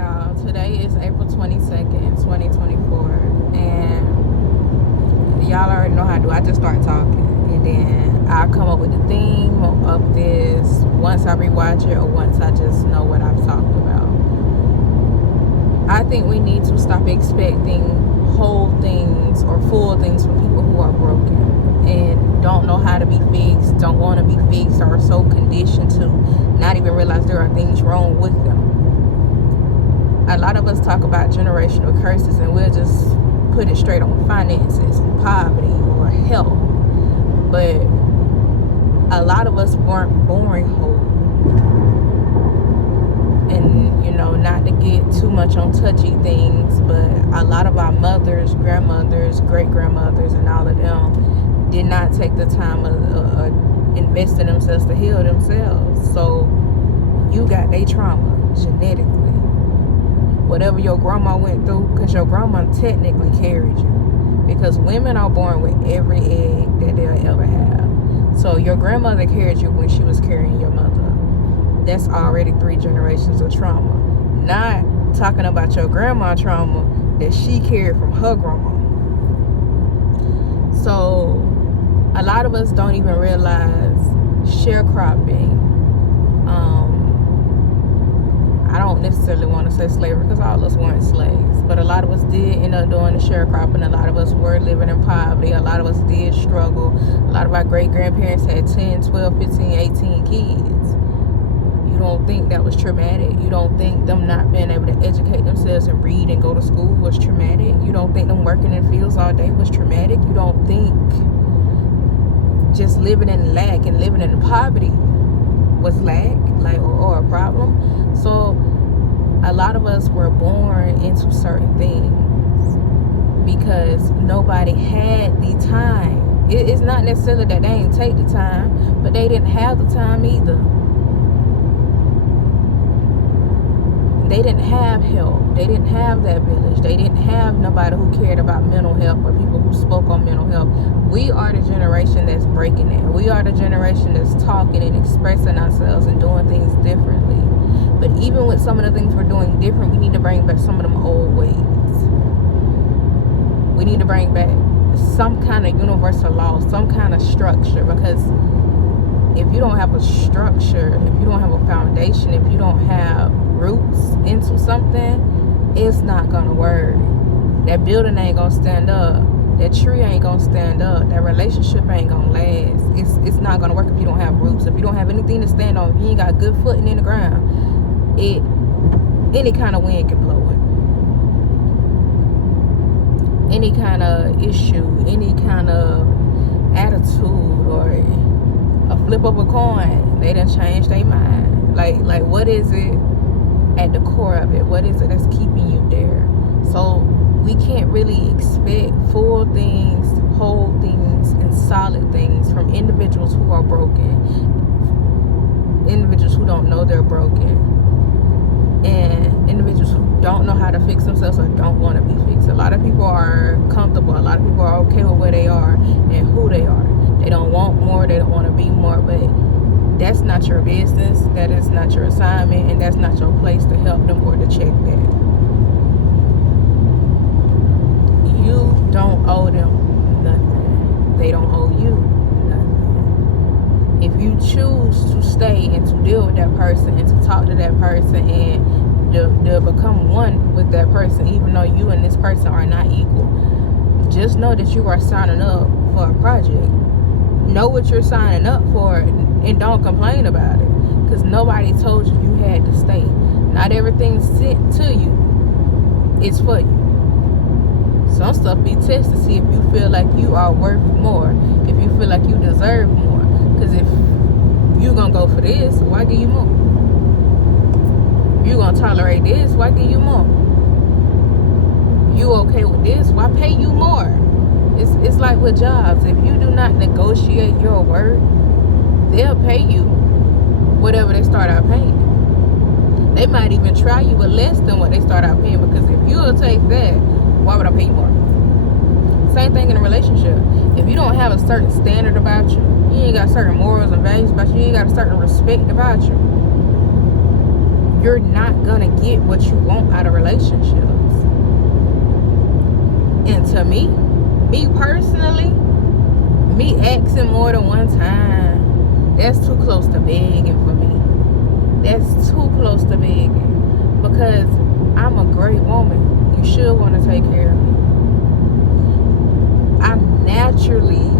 y'all. Today is April 22nd, 2024, and y'all already know how I do. I just start talking, and then I'll come up with the theme of this once I rewatch it or once I just know what I've talked about. I think we need to stop expecting whole things or full things from people who are broken and don't know how to be fixed, don't want to be fixed, or are so conditioned to not even realize there are things wrong with them. A lot of us talk about generational curses and we'll just put it straight on finances and poverty or health, but a lot of us weren't born whole. And not to get too much on touchy things, but a lot of our mothers, grandmothers, great-grandmothers, and all of them did not take the time of invest in themselves to heal themselves. So you got their trauma genetically. Whatever your grandma went through, because your grandma technically carried you. Because women are born with every egg that they'll ever have. So your grandmother carried you when she was carrying your mother. That's already 3 generations of trauma. Not talking about your grandma trauma that she carried from her grandma. So a lot of us don't even realize sharecropping. I don't necessarily want to say slavery because all of us weren't slaves, but a lot of us did end up doing the sharecropping. A lot of us were living in poverty. A lot of us did struggle. A lot of our great-grandparents had 10, 12, 15, 18 kids. You don't think that was traumatic? You don't think them not being able to educate themselves and read and go to school was traumatic? You don't think them working in fields all day was traumatic? You don't think just living in lack and living in poverty was lack, or a problem? So a lot of us were born into certain things because nobody had the time. It's not necessarily that they didn't take the time, but they didn't have the time either. They didn't have help. They didn't have that village. They didn't have nobody who cared about mental health or people who spoke on mental health. We are the generation that's breaking that. We are the generation that's talking and expressing ourselves and doing things differently. But even with some of the things we're doing different, we need to bring back some of them old ways. We need to bring back some kind of universal law, some kind of structure, because if you don't have a structure, if you don't have a foundation, if you don't have roots into something, it's not gonna work. That building ain't gonna stand up. That tree ain't gonna stand up. That relationship ain't gonna last. It's not gonna work if you don't have roots. If you don't have anything to stand on, if you ain't got good footing in the ground, any kind of wind can blow it. Any kind of issue, any kind of attitude, or a flip of a coin, they done changed their mind. Like what is it at the core of it? What is it that's keeping you there? So we can't really expect full things, whole things, and solid things from individuals who are broken, individuals who don't know they're broken, and individuals who don't know how to fix themselves or don't want to be fixed. A lot of people are comfortable. A lot of people are okay with where they are and who they are. They don't want more. They don't want to be more, but that's not your business. That is not your assignment, and that's not your place to help them or to check that. You don't owe them nothing. They don't owe you nothing. If you choose to stay and to deal with that person and to talk to that person and to become one with that person, even though you and this person are not equal, just know that you are signing up for a project. Know what you're signing up for and don't complain about it, because nobody told you you had to stay. Not everything sent to you is for you. Some stuff be tested to see if you feel like you are worth more, if you feel like you deserve more. Because if you gonna go for this, why give you more? If you gonna tolerate this, why give you more? You okay with this, why pay you more? It's like with jobs. If you do not negotiate your worth, they'll pay you whatever they start out paying. They might even try you with less than what they start out paying, because if you'll take that, why would I pay you more? Same thing in a relationship. If you don't have a certain standard about you, you ain't got certain morals and values about you, you ain't got a certain respect about you, you're not gonna get what you want out of relationships. And to me personally, me asking more than one time, that's too close to begging for me. That's too close to begging. Because I'm a great woman. You should want to take care of me. I naturally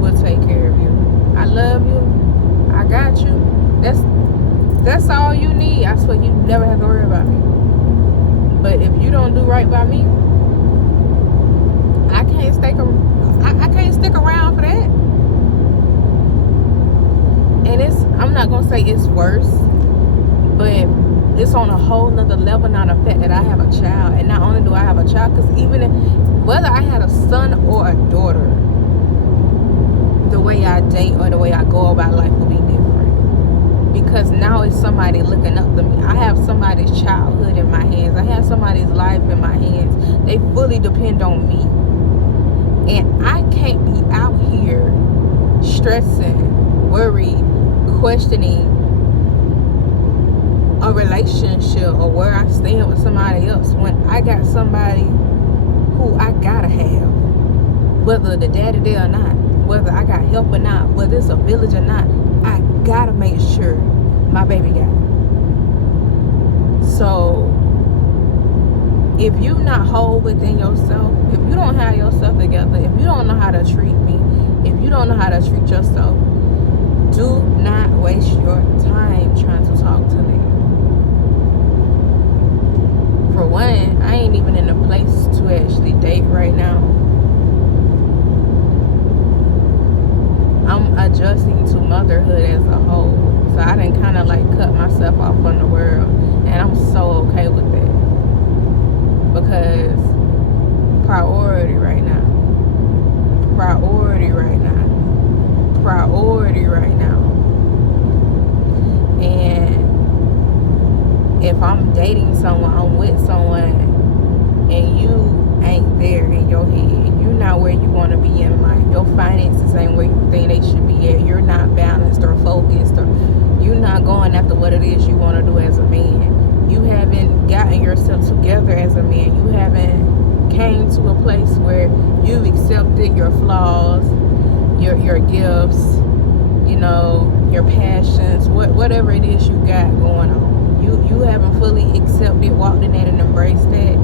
will take care of you. I love you. I got you. That's all you need. I swear you never have to worry about me. But if you don't do right by me, I can't stick around for that. And I'm not gonna say it's worse, but it's on a whole nother level now, the fact that I have a child. And not only do I have a child, because whether I had a son or a daughter, the way I date or the way I go about life will be different. Because now it's somebody looking up to me. I have somebody's childhood in my hands. I have somebody's life in my hands. They fully depend on me. And I can't be out here stressing, worried, questioning a relationship or where I stand with somebody else when I got somebody who I gotta have, whether the daddy there or not, whether I got help or not, whether it's a village or not. I gotta make sure my baby got it. So if you not whole within yourself, if you don't have yourself together, if you don't know how to treat me, if you don't know how to treat yourself, do not waste your time trying to talk to me. For one, I ain't even in a place to actually date right now. I'm adjusting to motherhood as a whole. So I done kind of like cut myself off from the world. And I'm so okay with that. Because priority right now. Priority right now. Priority right now. And if I'm dating someone, I'm with someone, and you ain't there in your head, you're not where you want to be in life, your finances ain't where you think they should be at, you're not balanced or focused, or you're not going after what it is you want to do as a man, you haven't gotten yourself together as a man, you haven't came to a place where you've accepted your flaws, your gifts, you know, your passions, whatever it is you got going on, you haven't fully accepted, walked in that and embraced that,